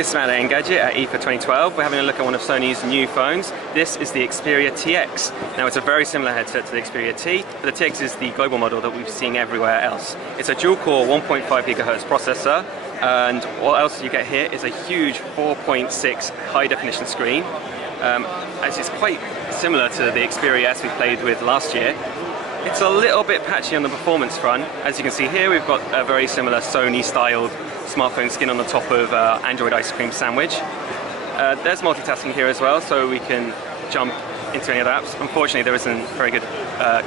this is Matt at Engadget at IFA 2012. We're having a look at one of Sony's new phones. This is the XPERIA TX. Now it's a very similar headset to the XPERIA T, but the TX is the global model that we've seen everywhere else. It's a dual-core 1.5 GHz processor, and what else you get here is a huge 4.6 high-definition screen. As it's quite similar to the XPERIA S we played with last year. It's a little bit patchy on the performance front. As you can see here, we've got a very similar Sony-styled smartphone skin on the top of Android ice cream sandwich. There's multitasking here as well, so we can jump into any other apps. Unfortunately, there isn't very good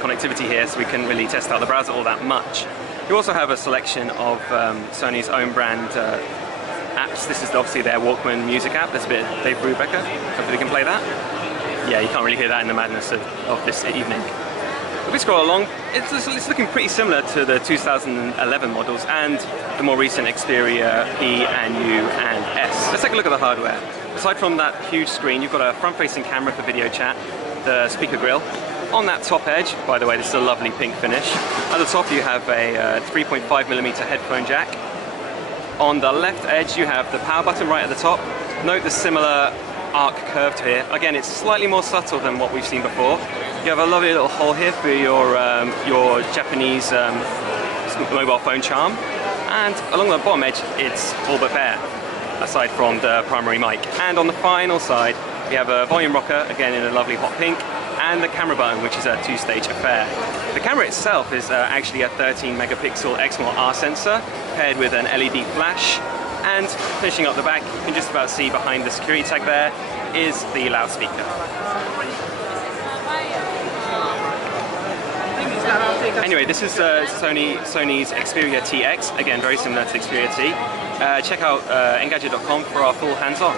connectivity here, so we couldn't really test out the browser all that much. You also have a selection of Sony's own brand apps. This is obviously their Walkman music app. There's a bit of Dave Brubecker. Hopefully we can play that. Yeah, you can't really hear that in the madness of this evening. If we scroll along, it's looking pretty similar to the 2011 models and the more recent Xperia P and U and S. Let's take a look at the hardware. Aside from that huge screen, you've got a front-facing camera for video chat, the speaker grill. On that top edge, by the way, this is a lovely pink finish. At the top you have a 3.5mm headphone jack. On the left edge you have the power button right at the top. Note the similar arc curve to here. Again, it's slightly more subtle than what we've seen before. You have a lovely little hole here for your Japanese mobile phone charm, and along the bottom edge it's all but bare, aside from the primary mic. And on the final side we have a volume rocker, again in a lovely hot pink, and the camera button, which is a two-stage affair. The camera itself is actually a 13 megapixel XMOR sensor paired with an LED flash, and finishing up the back, you can just about see behind the security tag there is the loudspeaker. Anyway, this is Sony's XPERIA TX, again very similar to the XPERIA T. Check out Engadget.com for our full hands-on.